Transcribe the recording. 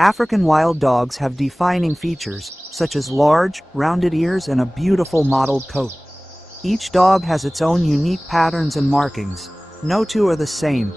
African wild dogs have defining features, such as large, rounded ears and a beautiful mottled coat. Each dog has its own unique patterns and markings. No two are the same,